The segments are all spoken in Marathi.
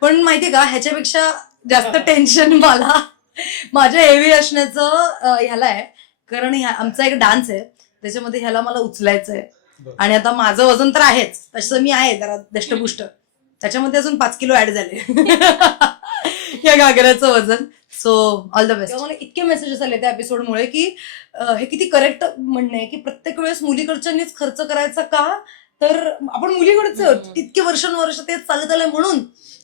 पण माहितीये का ह्याच्यापेक्षा जास्त टेन्शन मला माझ्या हेवी असण्याचं ह्याला आहे कारण आमचा एक डान्स आहे. त्याच्यामध्ये ह्याला मला उचलायचं आहे. आणि आता माझं वजन तर आहेच. तसं मी आहे जरा दष्टपुष्ट. त्याच्यामध्ये अजून पाच किलो ऍड झाले. या घागऱ्याचं वजन. सो ऑल द बेस्ट मला इतके मेसेजेस आले त्या एपिसोडमुळे की हे किती करेक्ट म्हणणं आहे की प्रत्येक वेळेस मुलीकडच्यांनीच खर्च करायचा का? तर आपण मुलीकडचे आहोत. इतके वर्षानुवर्ष तेच चालत आलंय म्हणून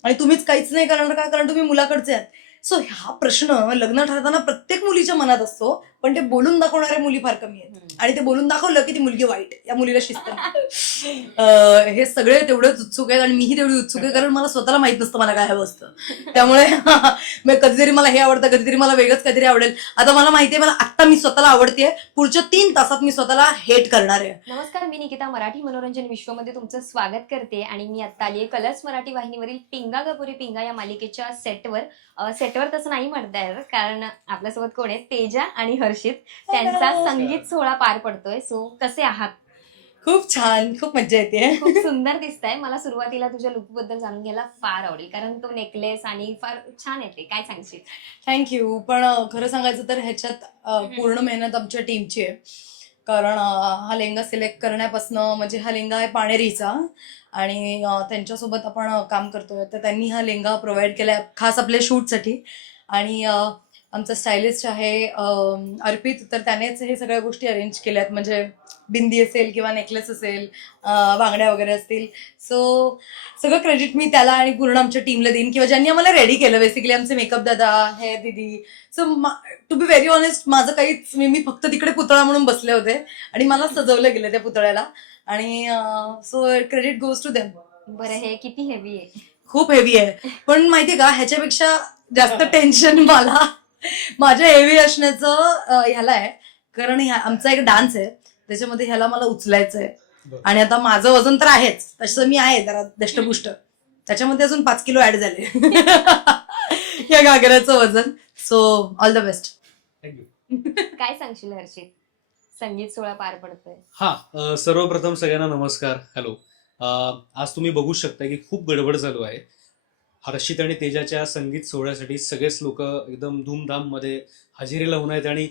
आणि तुम्हीच काहीच नाही करणार का? कारण तुम्ही मुलाकडचे आहात. सो हा प्रश्न लग्न ठरताना प्रत्येक मुलीच्या मनात असतो. पण ते बोलून दाखवणाऱ्या मुली फार कमी आहेत. आणि ते बोलून दाखवलं की ती मुलगी वाईट या मुलीला शिस्त हे सगळे तेवढेच उत्सुक आहेत आणि मीही तेवढी उत्सुक आहे कारण मला स्वतःला माहीत नसतं मला काय हवं असतं. त्यामुळे कधीतरी मला हे आवडतं कधीतरी मला वेगळंच काहीतरी आवडेल. आता मला माहितीये मला आत्ता मी स्वतःला आवडते. पुढच्या तीन तासात मी स्वतःला हेट करणार आहे. नमस्कार मी निकिता मराठी. मनोरंजन विश्वमध्ये तुमचं स्वागत करते आणि मी आता आली आहे कलर्स मराठी वाहिनीवरील पिंगा गपुरी पिंगा या मालिकेच्या सेटवर सेटवर तसं नाही म्हणता येत कारण आपल्यासोबत कोण आहे तेजा आणि हर्षित त्यांचा संगीत सोहळा पार पडतोय. सो कसे आहात? खूप छान खूप मज्जा येते. खूप सुंदर दिसताय. मला सुरुवातीला तुझ्या लुकबद्दल जाणून घ्यायला फार आवडेल कारण तो नेकलेस आणि फार छान येते काय सांगशील? थँक्यू पण खरं सांगायचं तर ह्याच्यात अं, पूर्ण मेहनत आमच्या टीमची आहे. कारण अं, हा लेहंगा सिलेक्ट करण्यापासून म्हणजे हा लेहंगा आहे पाणेरीचा आणि अं, त्यांच्यासोबत आपण काम करतोय. तर त्यांनी हा लेहंगा प्रोव्हाइड केलाय खास आपल्या शूटसाठी आणि अं, आमचा स्टायलिस्ट आहे अर्पित तर त्यानेच हे सगळ्या गोष्टी अरेंज केल्यात. म्हणजे बिंदी असेल किंवा नेकलेस असेल अं, बांगड्या वगैरे असतील. सो सगळं क्रेडिट मी त्याला आणि पूर्ण आमच्या टीमला देईन. किंवा ज्यांनी आम्हाला रेडी केलं बेसिकली आमचे मेकअप दादा हे दिदी. So to be very honest माझं काहीच मी मी फक्त तिकडे पुतळा म्हणून बसले होते. आणि मला सजवलं गेलं त्या पुतळ्याला. आणि so credit goes to them बरं हे किती हेवी आहे. खूप हेवी आहे. पण माहितीये का ह्याच्यापेक्षा जास्त टेन्शन मला. माझ्या हेवी असण्याचं ह्याला आहे. कारण ह्या- आमचा एक डान्स आहे. त्याच्यामध्ये ह्याला मला उचलायचं आहे. आणि आता माझं वजन तर आहेच. तसं मी आहे जरा दष्टपुष्ट. त्याच्यामध्ये अजून पाच किलो ऍड झाले. या घागऱ्याचं वजन. So all the best thank you काय सांगशील हर्षित? संगीत सोहळा पार पडतोय. हा सर्वप्रथम सगळ्यांना नमस्कार. हॅलो आज तुम्ही बघू शकता की खूप गडबड चालू आहे. हर्षित आणि तेजाच्या संगीत सोहळ्यासाठी सगळेच लोक एकदम धूमधाममध्ये हजेरी लावून आहेत आणि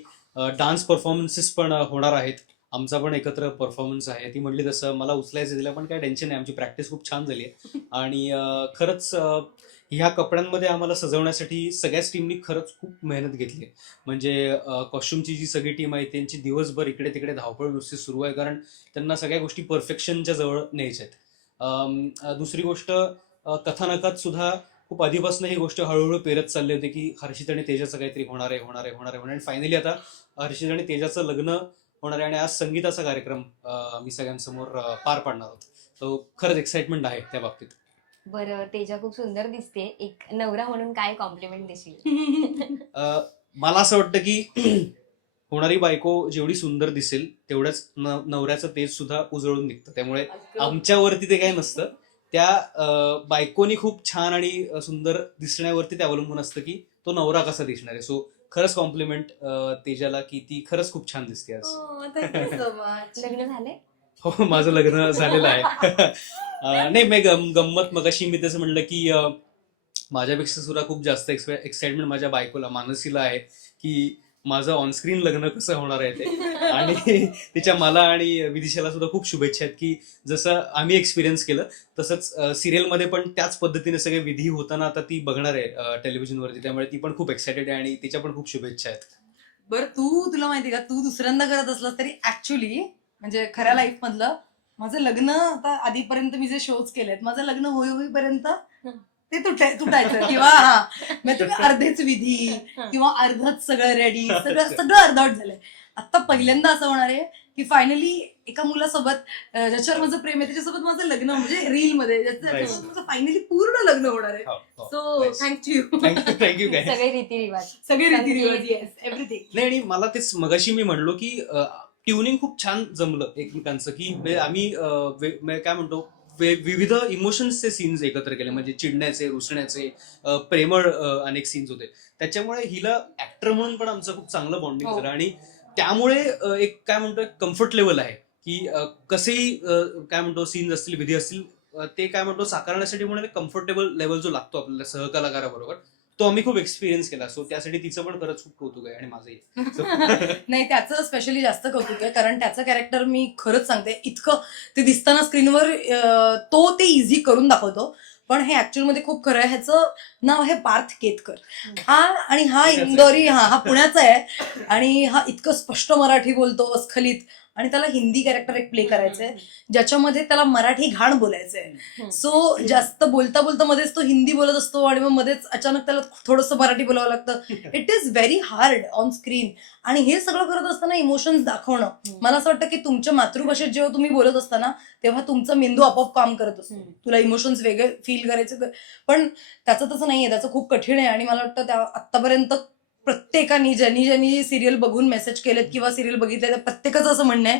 डान्स परफॉर्मन्सेस पण होणार आहेत. आमचा पण एकत्र परफॉर्मन्स आहे. ती म्हणली तसं मला उचलायचं दिलं पण काय टेन्शन नाही. आमची प्रॅक्टिस खूप छान झाली आहे. आणि खरंच ह्या कपड्यांमध्ये आम्हाला सजवण्यासाठी सगळ्याच टीमनी खरंच खूप मेहनत घेतली आहे. म्हणजे कॉस्ट्युमची जी सगळी टीम आहे त्यांची दिवसभर इकडे तिकडे धावपळ नुसती सुरू आहे. कारण त्यांना सगळ्या गोष्टी परफेक्शनच्या जवळ न्यायच्या आहेत. दुसरी गोष्ट कथानकात सुद्धा खूप आधीपासून ही गोष्ट हळूहळू पेरत चालली होती की हर्षित आणि तेजाचं काहीतरी होणार आहे होणार आहे होणार आहे आणि फायनली आता हर्षित आणि तेजाचं लग्न होणार आहे आणि आज संगीताचा कार्यक्रम मी सगळ्यांसमोर पार पाडणार आहोत. तो खरंच एक्साइटमेंट आहे त्या बाबतीत. बरं तेजा खूप सुंदर दिसते. एक नवरा म्हणून काय कॉम्प्लिमेंट देशील? मला असं वाटतं की होणारी बायको जेवढी सुंदर दिसेल तेवढ्याच नवऱ्याचं तेज सुद्धा उजळून निघतं. त्यामुळे आमच्यावरती ते काही नसतं. त्या अ, बायकोनी खूप छान आणि सुंदर दिसण्यावरती ते अवलंबून असतं की तो नवरा कसा दिसणार आहे. सो खरंच कॉम्प्लिमेंट तेजाला की ती खरंच खूप छान दिसते आज. लग्न झाले हो माझं लग्न झालेलं आहे. नाही मी गम गंमत मगाशी मी तसं म्हणलं की माझ्यापेक्षा सुद्धा खूप जास्त एक्साइटमेंट माझ्या बायकोला मानसीला आहे की माझं ऑनस्क्रीन लग्न कसं होणार आहे ते? आणि तिच्या मला आणि विदिशाला सुद्धा खूप शुभेच्छा आहेत की जसं आम्ही एक्सपिरियन्स केलं तसंच सिरियलमध्ये पण त्याच पद्धतीने सगळे विधी होताना आता ती बघणार आहे टेलिव्हिजनवरती त्यामुळे ती पण खूप एक्सायटेड आहे आणि तिच्या पण खूप शुभेच्छा आहेत. बरं तू तुला माहिती का? तू दुसऱ्यांदा करत असलास तरी ऍक्च्युली म्हणजे खऱ्या लाईफ मधलं माझं लग्न आता आधीपर्यंत मी जे शोज केलेत माझं लग्न होई होईपर्यंत ते तुटाय तुटायचं किंवा हा तुम्ही अर्धेच विधी किंवा अर्धच सगळं रेडी सगळं सगळं अर्धवट झालंय. आता पहिल्यांदा असं होणार आहे की फायनली एका मुलासोबत ज्याच्यावर माझं प्रेम आहे त्याच्यासोबत माझं लग्न म्हणजे रील मध्ये. फायनली पूर्ण लग्न होणार आहे. सो थँक्यू थँक्यू थँक्यू काय सगळे रीतिरिवाज. सगळे रीतिरिवाज येस एव्हरीथिंग नाही आणि मला तेच मगाशी मी म्हणलो की ट्युनिंग खूप छान जमलं एकमेकांचं की म्हणजे आम्ही म्हणजे काय म्हणतो विविध इमोशन्सचे सीन्स एकत्र केले. म्हणजे चिडण्याचे रुसण्याचे प्रेमळ अनेक सीन्स होते. त्याच्यामुळे हिला ऍक्टर म्हणून पण आमचं खूप चांगलं बॉन्डिंग हो. झालं. आणि त्यामुळे एक काय म्हणतो कम्फर्ट लेवल आहे की कसेही काय म्हणतो सीन्स असतील विधी असतील ते काय म्हणतो साकारण्यासाठी म्हणून कम्फर्टेबल लेवल जो लागतो आपल्याला सहकलाकाराबरोबर तो आम्ही खूप एक्सपिरियन्स केला. सो त्यासाठी तिचं पण खरंच खूप कौतुक आहे आणि माझंही नाही त्याचं स्पेशली जास्त कौतुक आहे कारण त्याचं कॅरेक्टर मी खरंच सांगते इतकं ते दिसताना स्क्रीनवर तो ते इझी करून दाखवतो. पण हे ऍक्च्युअलमध्ये खूप खरं आहे. ह्याचं नाव आहे पार्थ केतकर. हा आणि हा. इंदोरी हा हा पुण्याचा आहे. आणि हा इतकं स्पष्ट मराठी बोलतो स्खलित आणि त्याला हिंदी कॅरेक्टर एक प्ले करायचंय. ज्याच्यामध्ये त्याला मराठी घाण बोलायचंय. सो जास्त बोलता बोलता मध्येच तो हिंदी बोलत असतो आणि मग मध्येच अचानक त्याला थोडंसं मराठी बोलावं लागतं. It is very hard on screen आणि हे सगळं करत असताना इमोशन्स दाखवणं. मला असं वाटतं की तुमच्या मातृभाषेत जेव्हा तुम्ही बोलत असताना तेव्हा तुमचा मेंदू आपोआप काम करत असतो. तुला इमोशन्स वेगळे फील करायचे पण त्याचं तसं नाहीये. त्याचं खूप कठीण आहे आणि मला वाटतं त्या आतापर्यंत प्रत्येकाने ज्यांनी ज्यांनी सिरियल बघून मेसेज केलेत किंवा सिरियल बघितले त्या प्रत्येकाचं असं म्हणणं आहे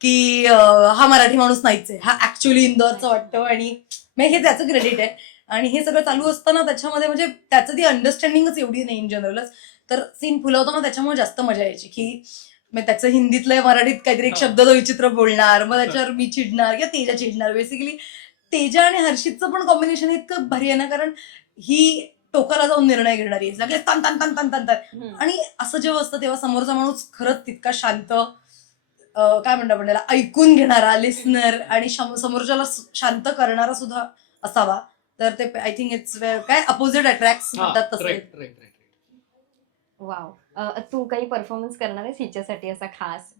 की हा मराठी माणूस नाहीच आहे. हा ऍक्च्युअली इंदोरचा वाटतो आणि मग हे त्याचं क्रेडिट आहे. आणि हे सगळं चालू असताना त्याच्यामध्ये म्हणजे त्याचं ती अंडरस्टँडिंगच एवढी नाही इन जनरलच तर सीन फुलवताना त्याच्यामुळे जास्त मजा यायची की मग त्याचं हिंदीतलं मराठीत काहीतरी एक शब्द तो विचित्र बोलणार मग त्याच्यावर मी चिडणार किंवा तेजा चिडणार. बेसिकली तेजा आणि हर्षितचं पण कॉम्बिनेशन इतकं भारी आहे ना कारण ही टोकाला जाऊन निर्णय घेणारी आहे. लगेच तान तान तान तान तान तान. आणि असं जेव्हा असतं तेव्हा समोरचा माणूस खरंच तितका शांत काय म्हणतो आपण त्याला ऐकून घेणारा लिस्नर आणि समोरच्याला शांत करणारा सुद्धा असावा. तर ते आय थिंक इट्स काय? अपोजिट अट्रॅक्ट म्हणतात तसं. वाव तू काही परफॉर्मन्स करणार आहेस हिच्यासाठी असा खास?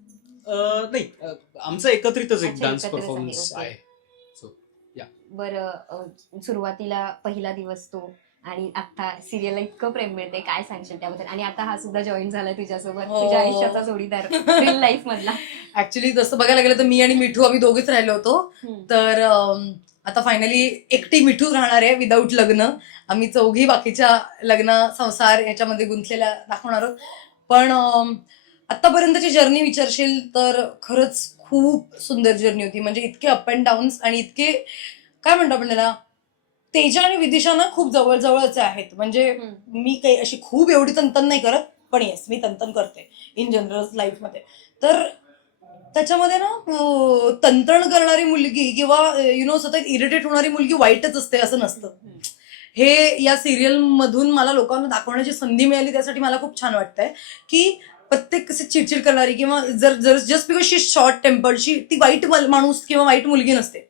नाही. आमचा एकत्रितच एक डान्स परफॉर्मन्स. आहे. बरं सुरुवातीला पहिला दिवस तो. आणि आता सिरियलला इतकं प्रेम मिळते काय सांगशील त्याबद्दल? आणि आता हा सुद्धा जॉईन झालाय तुझ्यासोबत हो. तुझ्या आयुष्याचा जोडीदार रिअल लाईफ मधला. ऍक्च्युली जसं बघायला गेलं तर मी आणि मिठू आम्ही दोघेच राहिलो होतो. तर आता फायनली एकटी मिठू राहणार आहे विदाऊट लग्न. आम्ही चौघी बाकीच्या लग्न संसार याच्यामध्ये गुंतलेल्या दाखवणार आहोत. पण आतापर्यंतची जर्नी विचारशील तर खरंच खूप सुंदर जर्नी होती. म्हणजे इतके अप अँड डाऊन्स आणि इतके काय म्हणतो आपण त्याला? तेजा आणि विदिशा ना खूप जवळजवळचे आहेत म्हणजे. मी काही अशी खूप एवढी तंतन नाही करत पण येस मी तंतन करते इन जनरल लाईफमध्ये तर त्याच्यामध्ये ना अं, तंतण करणारी मुलगी किंवा यु नो सतत इरिटेट होणारी मुलगी वाईटच असते असं नसतं. हे या सिरियल मधून मला लोकांना दाखवण्याची संधी मिळाली त्यासाठी मला खूप छान वाटतंय की प्रत्येक कशी चिडचिड करणारी किंवा जर जर जस्ट बिकॉज शी शॉर्ट टेम्पर्डची ती वाईट माणूस किंवा वाईट मुलगी नसते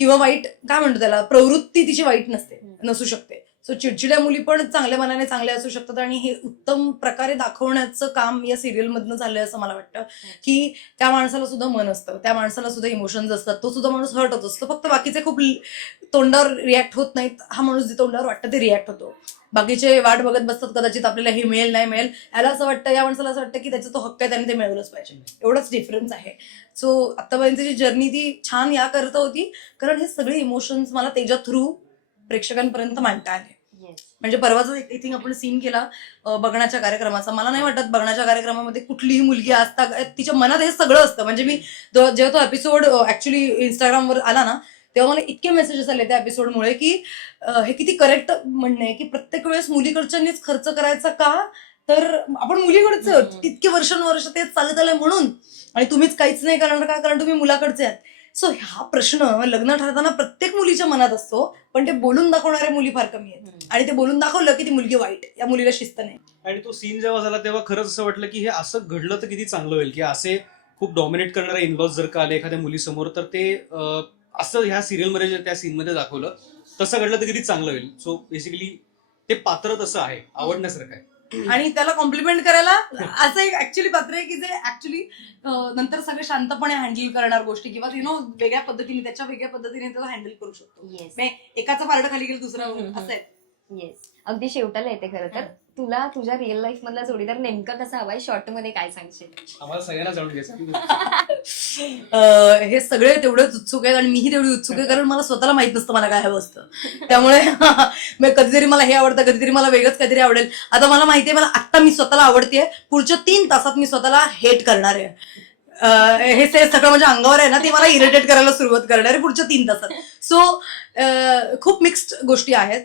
किंवा वाईट काय म्हणतो त्याला प्रवृत्ती तिची वाईट नसते नसू शकते. सो चिडचिड्या मुली पण चांगल्या मनाने चांगल्या असू शकतात आणि हे उत्तम प्रकारे दाखवण्याचं काम या सिरियल मधनं झालंय असं मला वाटतं. की त्या माणसाला सुद्धा मन असतं त्या माणसाला सुद्धा इमोशन्स असतात तो सुद्धा माणूस हर्ट होत असतो. फक्त बाकीचे खूप तोंडावर रिॲक्ट होत नाहीत हा माणूस जे तोंडावर वाटतं ते रिॲक्ट होतो. बाकीचे वाट बघत बसतात कदाचित आपल्याला हे मिळेल नाही मिळेल. याला असं वाटतं या माणसाला असं वाटतं की त्याचा तो हक्क आहे त्याने ते मिळवलंच पाहिजे. एवढाच डिफरन्स आहे. सो आतापर्यंतची जर्नी ती छान या करता होती कारण हे सगळे इमोशन्स मला त्याच्या थ्रू प्रेक्षकांपर्यंत मांडता आले. म्हणजे परवाचा एक थिंक आपण सीन केला बघण्याच्या कार्यक्रमाचा. मला नाही वाटत बघण्याच्या कार्यक्रमामध्ये कुठलीही मुलगी असता तिच्या मनात हे सगळं असतं. म्हणजे मी जेव्हा तो एपिसोड ऍक्च्युली इंस्टाग्रामवर आला ना तेव्हा मला इतके मेसेजेस आले त्या एपिसोडमुळे की हे किती करेक्ट म्हणणं आहे की प्रत्येक वेळेस मुलीकडच्यांनीच खर्च करायचा का? तर आपण मुलीकडचे. इतके वर्षानुवर्ष तेच चालत आलंय म्हणून आणि तुम्हीच काहीच नाही करणार का? कारण तुम्ही मुलाकडचे आहात. सो हा प्रश्न लग्न ठरताना प्रत्येक मुलीच्या मनात असतो पण ते बोलून दाखवणाऱ्या मुली फार कमी आहेत. आणि ते बोलून दाखवलं की ती मुलगी वाईट या मुलीला शिस्त नाही. आणि तो सीन जेव्हा झाला तेव्हा खरंच असं वाटलं की हे असं घडलं तर किती चांगलं होईल की असे खूप डॉमिनेट करणारे इनलॉज जर का आले एखाद्या मुलीसमोर तर ते असं ह्या सिरियलमध्ये त्या सीनमध्ये दाखवलं तसं घडलं तर किती चांगलं होईल. सो बेसिकली ते पात्र तसं आहे आवडण्यासारखं आहे. आणि त्याला कॉम्प्लिमेंट करायला असं एक ऍक्च्युली पात्र आहे की जे ऍक्च्युली नंतर सगळे शांतपणे हँडल करणार गोष्टी किंवा यु नो वेगळ्या पद्धतीने त्याच्या वेगळ्या पद्धतीने त्याला हँडल करू शकतो. एकाचा पारड खाली गेलं दुसरा असं आहे. येस अगदी शेवटाला येते खरं तर. तुला तुझ्या रिअल लाईफ मधला जोडीदार नेमका कसा हवाय शॉर्टमध्ये काय सांगशील? आम्हाला सगळ्यांना जाणून घ्यायचं अं, हे सगळे तेवढेच उत्सुक आहेत आणि मीही तेवढी उत्सुक आहे कारण मला स्वतःला माहीत नसतं मला काय हवं असतं. त्यामुळे मग कधीतरी मला हे आवडतं कधीतरी मला वेगळंच काहीतरी आवडेल. आता मला माहितीये मला आत्ता मी स्वतःला आवडतेय. पुढच्या तीन तासात मी स्वतःला हेट करणार आहे. हे ते सगळं माझ्या अंगावर आहे ना ते मला इरिटेट करायला सुरुवात करणार आहे पुढच्या तीन तासात. सो खूप मिक्स्ड गोष्टी आहेत.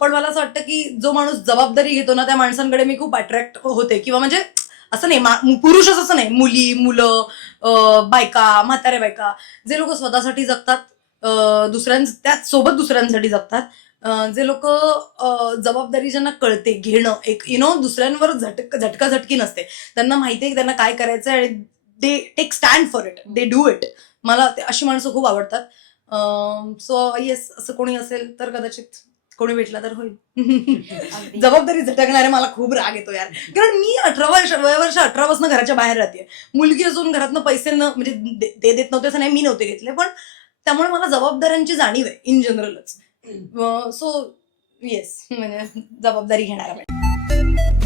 पण मला असं वाटतं की जो माणूस जबाबदारी घेतो ना त्या माणसांकडे मी खूप अट्रॅक्ट होते. किंवा म्हणजे असं नाही पुरुषच असं नाही. मुली मुलं बायका म्हाताऱ्या बायका जे लोक स्वतःसाठी जगतात दुसऱ्यां त्याच सोबत दुसऱ्यांसाठी जगतात. जे लोक जबाबदारी ज्यांना कळते घेणं एक यु नो दुसऱ्यांवर झटक झटका झटकी नसते. त्यांना माहिती आहे की त्यांना काय करायचं आणि they take stand for it they do it मला ते अशी माणसं खूप आवडतात. सो येस असं कोणी असेल तर कदाचित कोणी भेटला तर होईल. जबाबदारी झटकणारे मला खूप राग येतो यार. कारण मी अठरा वर्ष वय वर्ष अठरा पासून घराच्या बाहेर राहते. मुलगी असून घरातनं पैसे न म्हणजे दे- ते देत नव्हते असं नाही मी नव्हते घेतले. पण त्यामुळे मला जबाबदाऱ्यांची जाणीव आहे इन जनरलच सो येस म्हणजे जबाबदारी घेणारा